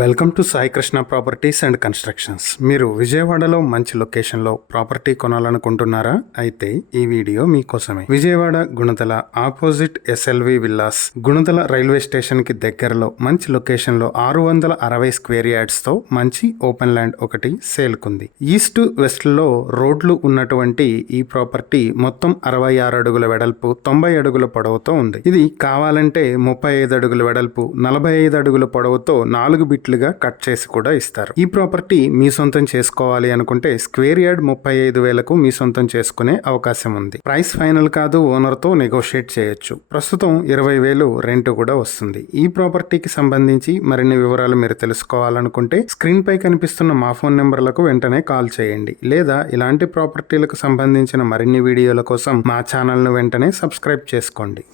Welcome to Sai Krishna properties and constructions. మీరు విజయవాడలో మంచి లొకేషన్లో ప్రాపర్టీ కొనాలనుకుంటున్నారా? అయితే ఈ వీడియో మీకోసమే. Vijayawada Gunadala opposite SLV villas, Gunadala railway station కి దగ్గరలో మంచి లొకేషన్లో 660 స్క్వేర్ యార్డ్స్ తో మంచి ఓపెన్ ల్యాండ్ ఒకటి సేల్కుంది. ఈస్ట్ వెస్ట్ లో రోడ్లు ఉన్నటువంటి ఈ ప్రాపర్టీ మొత్తం 66 అడుగుల వెడల్పు, 90 అడుగుల పొడవుతో ఉంది. ఇది కావాలంటే 35 అడుగుల వెడల్పు, 45 అడుగుల పొడవుతో 4 బిట్లుగా కట్ చేసి కూడా ఇస్తారు. ఈ ప్రాపర్టీ మీ సొంతం చేసుకోవాలి అనుకుంటే స్క్వేర్ యార్డ్ 35,000కు మీ సొంతం చేసుకునే అవకాశం ఉంది. ప్రైస్ ఫైనల్ కాదు, ఓనర్ తో నెగోషియేట్ చేయొచ్చు. ప్రస్తుతం 20,000 రెంట్ కూడా వస్తుంది. ఈ ప్రాపర్టీకి సంబంధించి మరిన్ని వివరాలు మీరు తెలుసుకోవాలనుకుంటే స్క్రీన్ పై కనిపిస్తున్న మా ఫోన్ నెంబర్లకు వెంటనే కాల్ చేయండి, లేదా ఇలాంటి ప్రాపర్టీలకు సంబంధించిన మరిన్ని వీడియోల కోసం మా ఛానల్ ను వెంటనే సబ్స్క్రైబ్ చేసుకోండి.